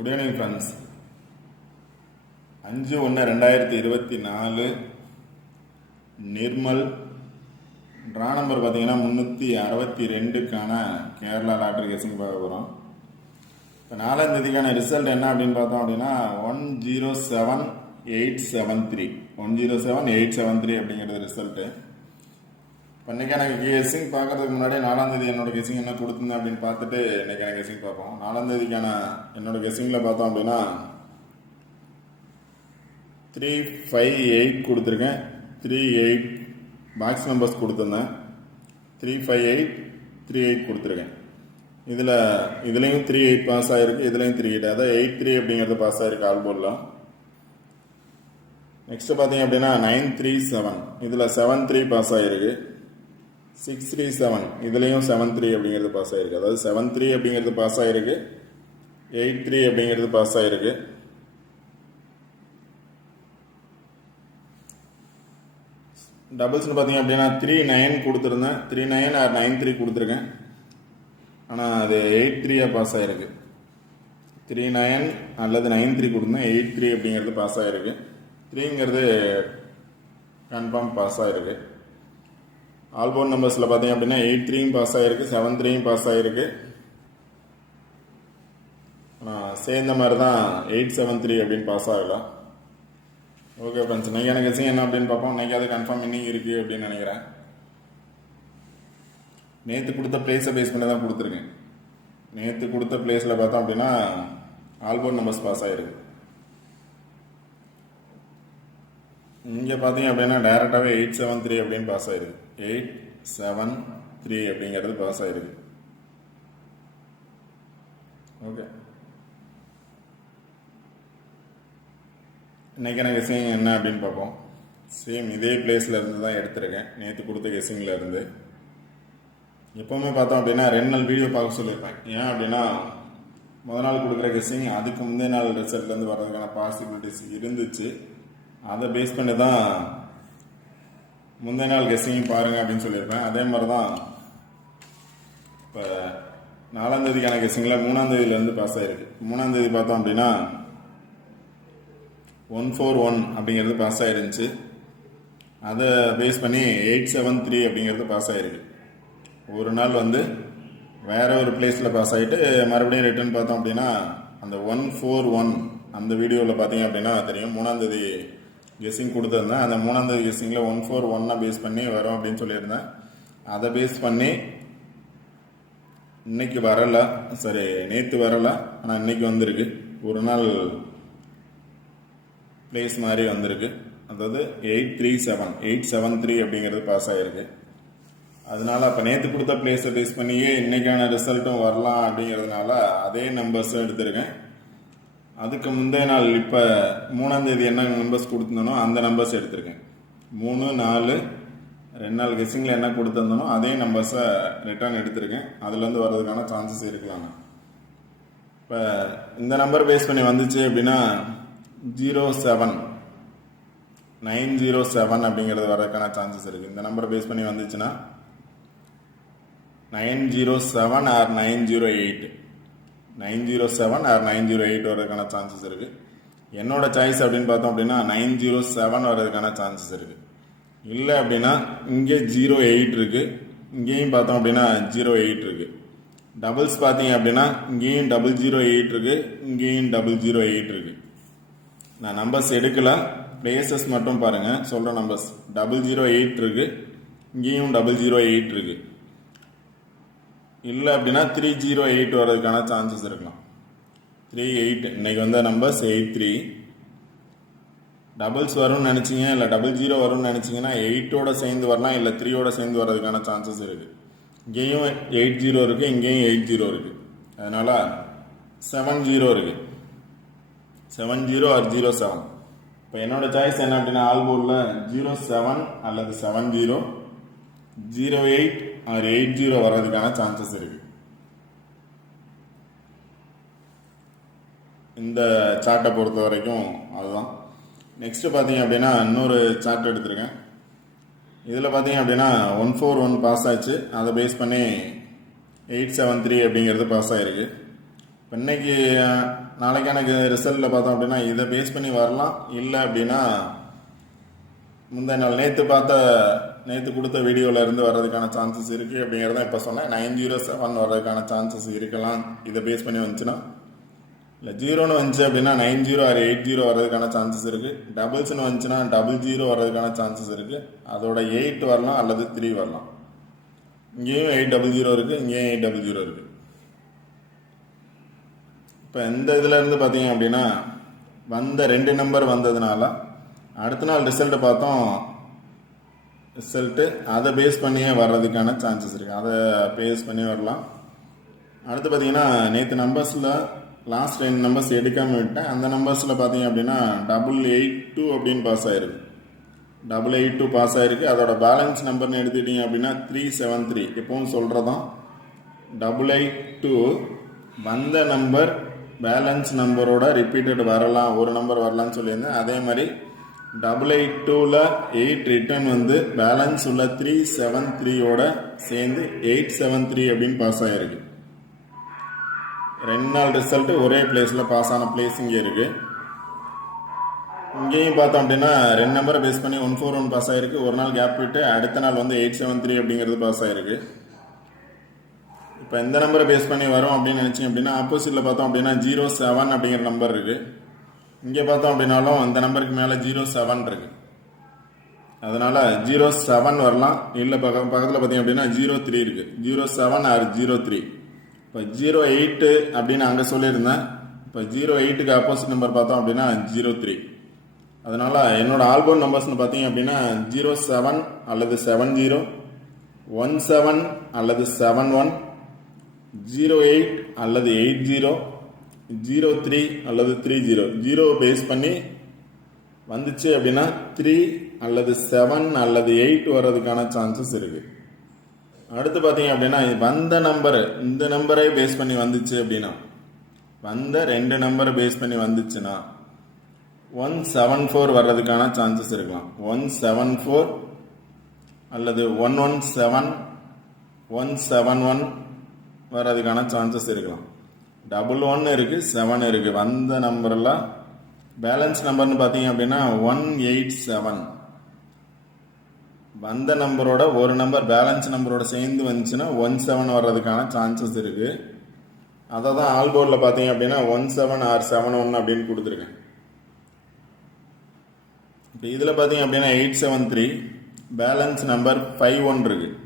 Good evening friends. 5/1/2024 Nirmal draw number பார்த்தீங்கன்னா 362க்கான Kerala lottery கேசிங் பார்க்க போகிறோம். இப்போ 4ஆம் தேதிக்கான ரிசல்ட் என்ன அப்படின்னு பார்த்தோம் அப்படின்னா 107873 அப்படிங்கிறது ரிசல்ட்டு. இப்போ இன்றைக்கி எனக்கு கெஸிங் பார்க்கறதுக்கு முன்னாடி 4ஆம் தேதி என்னோட கெஸிங் என்ன கொடுத்துருந்தேன் அப்படின்னு பார்த்துட்டு இன்றைக்கி எனக்கு கெஸிங் பார்ப்போம். 4ஆம் தேதிக்கான என்னோட கெஸிங்கில் பார்த்தோம் அப்படின்னா 358 கொடுத்துருக்கேன். 38 பாக்ஸ் நம்பர்ஸ் கொடுத்துருந்தேன். 358 38 கொடுத்துருக்கேன். இதுலேயும் 38 பாஸ் ஆகிருக்கு, இதுலேயும் 38, அதாவது 83 அப்படிங்கிறது பாஸ் ஆகிருக்கு ஆல்போர்டில். நெக்ஸ்ட் பார்த்தீங்க அப்படின்னா 937 இதில் 73 பாஸ் ஆகிருக்கு. 637 இதுலேயும் 73 அப்படிங்கிறது பாஸ் ஆகிருக்கு, அதாவது 73 அப்படிங்கிறது பாஸ் ஆகிருக்கு, 83 அப்படிங்கிறது பாஸ் ஆகிருக்கு. டபுள்ஸ்னு பார்த்தீங்க அப்படின்னா 39 கொடுத்துருந்தேன், 39 ஆர் 93 கொடுத்துருக்கேன், ஆனால் அது 83 பாஸ் ஆகிருக்கு. 39 அல்லது 93 கொடுத்தேன், 83 அப்படிங்கிறது பாஸ் ஆகிருக்கு. 3ங்கிறது கன்ஃபார்ம் பாஸ் ஆகிருக்கு. ஆல்போர்ட் நம்பர்ஸில் பார்த்தீங்க அப்படின்னா 83 பாஸ் ஆகிருக்கு, 73 பாஸ் ஆகிருக்கு. ஆனால் சேர்ந்த மாதிரி தான் 873 அப்படின்னு பாஸ் ஆகலாம். ஓகே ஃப்ரெண்ட்ஸ், இன்றைக்கி எனக்கு கெஸிங் என்ன அப்படின்னு பார்ப்போம். இன்றைக்கி அது கன்ஃபார்ம் இன்னிங் இருக்குது அப்படின்னு நினைக்கிறேன். நேற்று கொடுத்த பிளேஸை பேஸ் பண்ணி தான் கொடுத்துருக்கேன். நேற்று கொடுத்த பிளேஸில் பார்த்தோம் அப்படின்னா ஆல்போர்ட் நம்பர்ஸ் பாஸ் ஆகிருக்கு. இங்கே பார்த்தீங்க அப்படின்னா டைரெக்டாகவே 873 அப்படின்னு பாஸ் ஆகிருக்கு. 873 அப்படிங்கிறது பாஸ் ஆகிருக்கு. ஓகே, இன்றைக்கி எனக்கு கெஸிங் என்ன அப்படின்னு பார்ப்போம். சேம் இதே பிளேஸில் இருந்து தான் எடுத்திருக்கேன், நேற்று கொடுத்த கெஸிங்கில் இருந்து. எப்போவுமே பார்த்தோம் அப்படின்னா 2 நாள் வீடியோ பார்க்க சொல்லியிருப்பேன். ஏன் அப்படின்னா முதல் நாள் கொடுக்குற கெஸிங் அதுக்கு முந்தைய நாள் ரிசல்ட்லேருந்து வர்றதுக்கான பாசிபிலிட்டிஸ் இருந்துச்சு. அதை பேஸ் பண்ணி தான் முந்தைய நாள் கெஸிங் பாருங்கள் அப்படின்னு சொல்லியிருப்பேன். அதே மாதிரி தான் இப்போ 4ஆம் தேதிக்கான கெஸிங்கில் 3ஆம் தேதியிலேருந்து பாஸ் ஆகிருக்கு. 3ஆம் தேதி பார்த்தோம் அப்படின்னா 141 அப்படிங்கிறது பாஸ் ஆகிருந்துச்சு. அதை பேஸ் பண்ணி 873 அப்படிங்கிறது பாஸ் ஆகிருக்கு. ஒரு நாள் வேறு ஒரு பிளேஸில் பாஸ் ஆகிட்டு மறுபடியும் ரிட்டர்ன் பார்த்தோம் அப்படின்னா அந்த 141 அந்த வீடியோவில் பார்த்தீங்க அப்படின்னா தெரியும். 3ஆம் தேதி கெஸ்ஸிங் கொடுத்துருந்தேன். அந்த 3ஆம் தேதி கெஸ்ஸிங்கில் 141 பேஸ் பண்ணி வரும் அப்படின்னு சொல்லியிருந்தேன். அதை பேஸ் பண்ணி இன்னைக்கு வரலை, சரி நேற்று வரலை, ஆனால் இன்னைக்கு வந்திருக்கு. ஒரு நாள் பிளேஸ் மாதிரி வந்திருக்கு. அதாவது 873 அப்படிங்கிறது பாஸ் ஆகிருக்கு. அதனால அப்போ நேற்று கொடுத்த பிளேஸை பேஸ் பண்ணியே இன்னைக்கான ரிசல்ட்டும் வரலாம் அப்படிங்கிறதுனால அதே நம்பர்ஸும் எடுத்திருக்கேன். அதுக்கு முந்தைய நாள் இப்போ 3ஆம் தேதி என்ன நம்பர்ஸ் கொடுத்துருந்தனோ அந்த நம்பர்ஸ் எடுத்திருக்கேன். 3, 4 2 நாள் கெஸ்ஸிங்கில் என்ன கொடுத்துருந்தனோ அதே நம்பர்ஸை ரிட்டர்ன் எடுத்திருக்கேன். அதுலேருந்து வர்றதுக்கான சான்சஸ் இருக்கலாம். இப்போ இந்த நம்பர் பேஸ் பண்ணி வந்துச்சு அப்படின்னா 907 அப்படிங்கிறது வர்றதுக்கான சான்சஸ் இருக்குது. இந்த நம்பரை பேஸ் பண்ணி வந்துச்சுன்னா 907 ஆர் 908 வர்றதுக்கான சான்சஸ் இருக்குது. என்னோட சாய்ஸ் அப்படின்னு பார்த்தோம் அப்படின்னா 907 வர்றதுக்கான சான்சஸ் இருக்குது. இல்லை அப்படின்னா இங்கே 08 இருக்குது, இங்கேயும் பார்த்தோம் அப்படின்னா 08 இருக்குது. டபுள்ஸ் பார்த்தீங்க அப்படின்னா இங்கேயும் 008 இருக்குது, இங்கேயும் 008 இருக்குது. நான் நம்பர்ஸ் எடுக்கல, பிளேசஸ் மட்டும் பாருங்கள். சொல்கிற நம்பர்ஸ் 008 இருக்குது, இங்கேயும் 008 இருக்குது. இல்லை அப்படின்னா 308 வர்றதுக்கான சான்சஸ் இருக்கலாம். 38 இன்னைக்கு வந்த நம்பர்ஸ் 83. டபுள்ஸ் வரும்னு நினச்சிங்க, இல்லை 00 வரும்னு நினச்சிங்கன்னா 8ஓட சேர்ந்து வரலாம், இல்லை 3ஓட சேர்ந்து வர்றதுக்கான சான்சஸ் இருக்குது. இங்கேயும் 80 இருக்குது, இங்கேயும் 80 இருக்குது. அதனால் 70 இருக்குது, 70 ஆர் 07. இப்போ என்னோட சாய்ஸ் என்ன அப்படின்னா ஆல்போர்டில் 07 அல்லது 70, 08 ஆர் 80 வர்றதுக்கான சான்சஸ் இருக்கு. இந்த சார்ட்டை பொறுத்த வரைக்கும் அதுதான். நெக்ஸ்ட் பார்த்தீங்க அப்படின்னா இன்னொரு சார்ட் எடுத்திருக்கேன். இதில் பார்த்தீங்க அப்படின்னா 141 பாஸ் ஆச்சு. அதை பேஸ் பண்ணி 873 அப்படிங்கிறது பாஸ் ஆகிருக்கு. இன்னைக்கு நாளைக்கான ரிசல்ட்டில் பார்த்தோம் அப்படின்னா இதை பேஸ் பண்ணி வரலாம். இல்லை அப்படின்னா முந்தைய நாள் நேற்று கொடுத்த வீடியோவில் இருந்து வர்றதுக்கான சான்சஸ் இருக்குது அப்படிங்கிறத இப்போ சொன்னேன். 907 வர்றதுக்கான சான்சஸ் இருக்கலாம் இதை பேஸ் பண்ணி வந்துச்சுன்னா. இல்லை 0ன்னு வந்துச்சு அப்படின்னா 90 or 80 வர்றதுக்கான சான்சஸ் இருக்குது. டபுள்ஸ்ன்னு வந்துச்சுன்னா 00 வர்றதுக்கான சான்சஸ் இருக்குது. அதோட 8 வரலாம் அல்லது 3 வரலாம். இங்கேயும் 800 இருக்குது, இங்கேயும் 800 இருக்குது. இப்போ இந்த இதில் இருந்து பார்த்தீங்க அப்படின்னா வந்த 2 நம்பர் வந்ததுனால அடுத்த நாள் ரிசல்ட்டு பார்த்தோம். ரிசல்ட்டு அதை பேஸ் பண்ணியே வர்றதுக்கான சான்சஸ் இருக்குது. அதை பேஸ் பண்ணி வரலாம். அடுத்து பார்த்தீங்கன்னா நேற்று நம்பர்ஸில் லாஸ்ட் 2 நம்பர்ஸ் எடுக்காமல் விட்டேன். அந்த நம்பர்ஸில் பார்த்தீங்க அப்படின்னா 882 அப்படின்னு பாஸ் ஆகிருக்கு. 882 பாஸ் ஆகிருக்கு. அதோட பேலன்ஸ் நம்பர்னு எடுத்துக்கிட்டிங்க அப்படின்னா 373. எப்பவும் சொல்கிறதான் 882 வந்த நம்பர் பேலன்ஸ் நம்பரோட ரிப்பீட்டட் வரலாம், ஒரு நம்பர் வரலான்னு சொல்லியிருந்தேன். அதே மாதிரி 882ல் 8 ரிட்டர்ன் வந்து பேலன்ஸ் உள்ள 373யோட சேர்ந்து 873 அப்படின்னு பாஸ் ஆகிருக்கு. 2 நாள் ரிசல்ட்டு ஒரே பிளேஸில் பாஸ் ஆன பிளேஸ் இங்கே இருக்குது. இங்கேயும் பார்த்தோம் அப்படின்னா 2 நம்பரை பேஸ் பண்ணி 141 பாஸ் ஆகிருக்கு. ஒரு நாள் கேப் விட்டு அடுத்த நாள் வந்து 873 அப்படிங்கிறது பாஸ் ஆகிருக்கு. இப்போ எந்த நம்பரை பேஸ் பண்ணி வரும் அப்படின்னு நினச்சிங்க அப்படின்னா ஆப்போசிட்டில் பார்த்தோம் அப்படின்னா 07 அப்படிங்கிற நம்பர் இருக்குது. இங்கே பார்த்தோம் அப்படின்னாலும் இந்த நம்பருக்கு மேலே 07 இருக்குது. அதனால் 07 வரலாம். இல்லை பக்கத்தில் பார்த்தீங்க அப்படின்னா 03 இருக்குது. 07 or 03. இப்போ 08 அப்படின்னு அங்கே சொல்லியிருந்தேன். இப்போ 08க்கு ஆப்போசிட் நம்பர் பார்த்தோம் அப்படின்னா 03. அதனால் என்னோட ஆல்பம் நம்பர்ஸ்னு பார்த்தீங்க அப்படின்னா 07 அல்லது 70, 17 அல்லது 71, 08 அல்லது 80, 03 அல்லது 30. 0 பேஸ் பண்ணி வந்துச்சு அப்படின்னா 3 அல்லது 7 அல்லது 8 வர்றதுக்கான சான்சஸ் இருக்குது. அடுத்து பார்த்தீங்க அப்படின்னா வந்த நம்பரு இந்த நம்பரை பேஸ் பண்ணி வந்துச்சு அப்படின்னா வந்த 2 நம்பரை பேஸ் பண்ணி வந்துச்சுன்னா 174 வர்றதுக்கான சான்சஸ் இருக்கலாம். 174 அல்லது 117, 171 வர்றதுக்கான சான்சஸ் இருக்கலாம். 11 இருக்குது, 7 இருக்குது. வந்த நம்பரெல்லாம் பேலன்ஸ் நம்பர்னு பார்த்தீங்க அப்படின்னா 187. வந்த நம்பரோட ஒரு நம்பர் பேலன்ஸ் நம்பரோட சேர்ந்து வந்துச்சுன்னா 17 வர்றதுக்கான சான்சஸ் இருக்குது. அதை தான் ஆல் போர்டில் பார்த்தீங்க அப்படின்னா 17 or 71 அப்படின்னு கொடுத்துருக்கேன். இப்போ இதில் பார்த்தீங்க அப்படின்னா 873 பேலன்ஸ் நம்பர் 51 இருக்குது.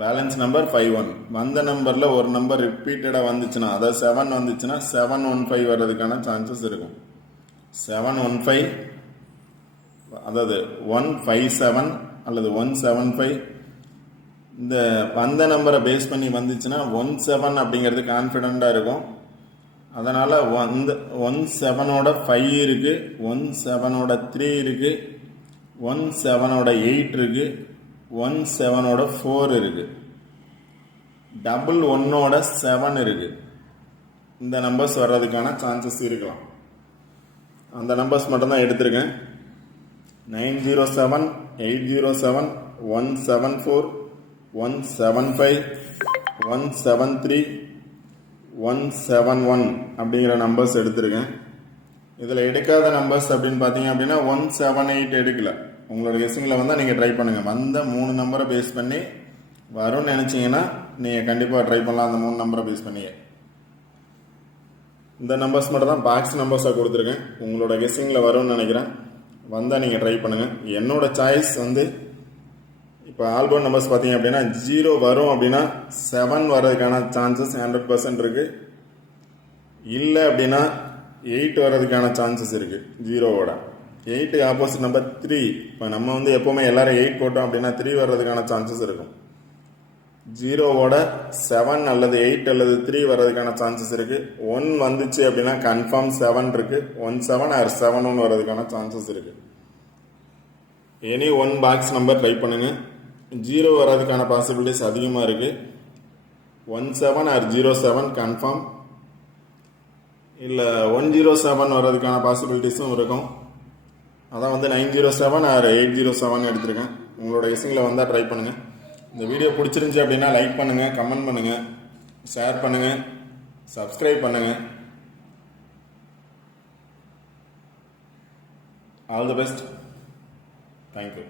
Balance number 51. வந்த நம்பரில் ஒரு நம்பர் ரிப்பீட்டடாக வந்துச்சுன்னா அதாவது 7 வந்துச்சுன்னா 715 வர்றதுக்கான சான்சஸ் இருக்கும். 715 அதாவது 157 அல்லது 175. இந்த வந்த நம்பரை பேஸ் பண்ணி வந்துச்சுன்னா 17 அப்படிங்கிறது கான்ஃபிடெண்ட்டாக இருக்கும். அதனால் 17ஓட 5 இருக்குது, 17ஓட 3 இருக்குது, 17ஓட 8 இருக்குது, 17ஓட 4 இருக்குது, 11ஓட 7 இருக்குது. இந்த நம்பர்ஸ் வர்றதுக்கான சான்சஸ் இருக்கலாம். அந்த நம்பர்ஸ் மட்டும்தான் எடுத்திருக்கேன். 907, 807, 174, 175, 173, 171 அப்படிங்கிற நம்பர்ஸ் எடுத்திருக்கேன். இதில் எடுக்காத நம்பர்ஸ் அப்படின்னு பார்த்தீங்க அப்படின்னா 178 எடுக்கல. உங்களோட கெஸ்ஸிங்கில் வந்தால் நீங்கள் ட்ரை பண்ணுங்கள். வந்த 3 நம்பரை பேஸ் பண்ணி வரும்னு நினச்சிங்கன்னா நீங்கள் கண்டிப்பாக ட்ரை பண்ணலாம். அந்த 3 நம்பரை பேஸ் பண்ணியே இந்த நம்பர்ஸ் மட்டும் தான் பாக்ஸ் நம்பர்ஸாக கொடுத்துருக்கேன். உங்களோட கெஸ்ஸிங்கில் வரும்னு நினைக்கிறேன். வந்தால் நீங்கள் ட்ரை பண்ணுங்கள். என்னோடய சாய்ஸ் வந்து இப்போ ஆல்பம் நம்பர்ஸ் பார்த்தீங்க அப்படின்னா 0 வரும் அப்படின்னா 7 வர்றதுக்கான சான்சஸ் 100% இருக்குது. இல்லை அப்படின்னா 8 வர்றதுக்கான சான்சஸ் இருக்குது. 0வோட 8 ஆப்போசிட் நம்பர் 3. இப்போ நம்ம வந்து எப்போவுமே எல்லாரும் 8 போட்டோம் அப்படின்னா 3 வர்றதுக்கான சான்சஸ் இருக்கும். 0வோட 7 அல்லது 8 அல்லது 3 வர்றதுக்கான சான்சஸ் இருக்குது. 1 வந்துச்சு அப்படின்னா கன்ஃபார்ம் 7 இருக்குது. 17 or 71 வர்றதுக்கான சான்சஸ் இருக்குது. எனி 1 பாக்ஸ் நம்பர் ட்ரை பண்ணுங்கள். 0 வர்றதுக்கான பாசிபிலிட்டிஸ் அதிகமாக இருக்குது. 17 or 07 கன்ஃபார்ம். இல்லை 107 வர்றதுக்கான பாசிபிலிட்டிஸும் இருக்கும். அதான் வந்து 907 or 807 எடுத்திருக்கேன். உங்களோட கெஸ்ஸிங்கில் வந்தால் ட்ரை பண்ணுங்கள். இந்த வீடியோ பிடிச்சிருந்துச்சி அப்படின்னா லைக் பண்ணுங்கள், கமெண்ட் பண்ணுங்கள், ஷேர் பண்ணுங்கள், சப்ஸ்கிரைப் பண்ணுங்கள். All the best. தேங்க்யூ.